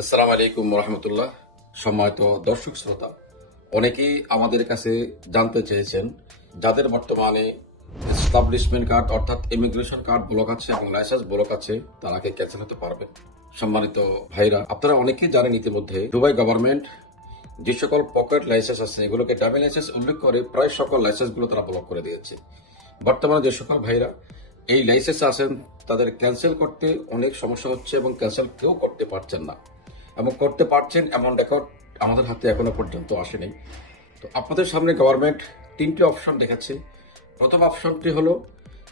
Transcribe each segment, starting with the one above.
আসসালামু আলাইকুম রহমতুল্লাহ। সম্মানিত দর্শক শ্রোতা, অনেকেই আমাদের কাছে জানতে চেয়েছেন যাদের বর্তমানে এস্টাবলিশমেন্ট কার্ড অর্থাৎ ইমিগ্রেশন কার্ড ব্লক আছে এবং লাইসেন্স ব্লক আছে তারা কি ক্যান্সেল হতে পারবেন। সম্মানিত ভাইরা, আপনারা অনেকেই জানেন ইতিমধ্যে দুবাই গভর্নমেন্ট যে সকল পকেট লাইসেন্স আছে এগুলোকে ডাবল লাইসেন্স উল্লেখ করে প্রায় সকল লাইসেন্সগুলো তারা ব্লক করে দিয়েছে। বর্তমানে যে সকল ভাইরা এই লাইসেন্স আছেন তাদের ক্যান্সেল করতে অনেক সমস্যা হচ্ছে এবং ক্যান্সেল কেউ করতে পারছেন না, এবং করতে পারছেন এমন রেকর্ড আমাদের হাতে এখনো পর্যন্ত আসেনি। তো আপনাদের সামনে গভর্নমেন্ট তিনটি অপশন দেখাচ্ছে। প্রথম অপশনটি হলো,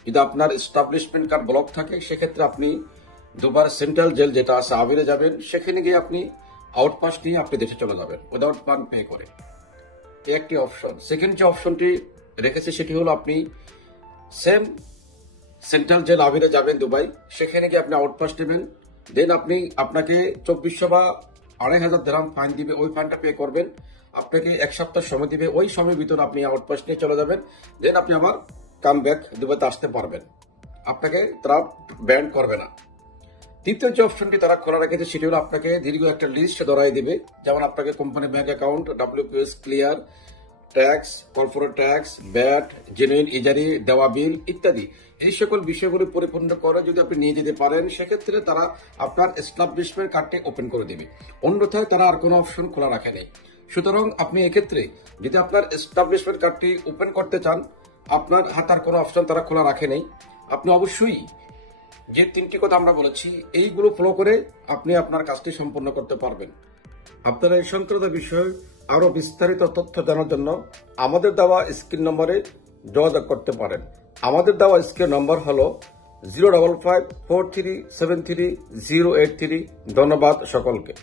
যদি আপনার এস্টাবলিশমেন্ট কার্ড ব্লক থাকে সেক্ষেত্রে আপনি দুবার সেন্ট্রাল জেল যেটা আছে আবিরে যাবেন, সেখানে গিয়ে আপনি আউটপাস নিয়ে আপনি দেশে চলে যাবেন উইদাউট ফান্ড পে করে। এই একটি অপশন। সেকেন্ড যে অপশনটি রেখেছে সেটি হলো, আপনি সেম সেন্ট্রাল জেল আবিরে যাবেন দুবাই, সেখানে গিয়ে আপনি আউটপাস নেবেন, দেন আপনাকে 2400 বা 2500 দিরহাম ফাইন দিবে, ওই ফাইনটা পে করবেন, আপনাকে এক সপ্তাহ সময় দিবে, ওই সময়ের ভিতরে আপনি আউটপাস নিয়ে চলে যাবেন, দেন আপনি আবার কাম ব্যাক দুবাইতে আসতে পারবেন, আপনাকে তারা ব্যান করবে না। তৃতীয় যে অপশনটি তারা খোলা রেখেছে সেটি হলো, আপনাকে দীর্ঘ একটা লিস্ট ধরাই দিবে, যেমন আপনাকে company bank account, WPS clear, tax, corporate tax, VAT, genuine ইজারি, দেওয়া বিল ইত্যাদি, এই সকল বিষয়গুলি পরিপূর্ণ করে যদি আপনি নিয়ে যেতে পারেন সেক্ষেত্রে তারা আপনার এস্টাবলিশমেন্ট কার্ডটি ওপেন করে দিবে। অন্যথায় তারা আর কোনো অপশন খোলা রাখে নেই। সুতরাং আপনি এক্ষেত্রে যদি আপনার এস্টাবলিশমেন্ট কার্ডটি ওপেন করতে চান, আপনার হাতে আর কোনো অপশন তারা খোলা রাখে নেই। আপনি অবশ্যই যে তিনটি কথা আমরা বলেছি এইগুলো ফলো করে আপনি আপনার কাজটি সম্পন্ন করতে পারবেন। আপনারা এই সংক্রান্ত বিষয়ে আরো বিস্তারিত তথ্য জানার জন্য আমাদের দেওয়া স্ক্রিন নম্বরে যোগাযোগ করতে পারেন। আমাদের দেওয়া স্ক্রিন নম্বর হলো 05543730083। ধন্যবাদ সকলকে।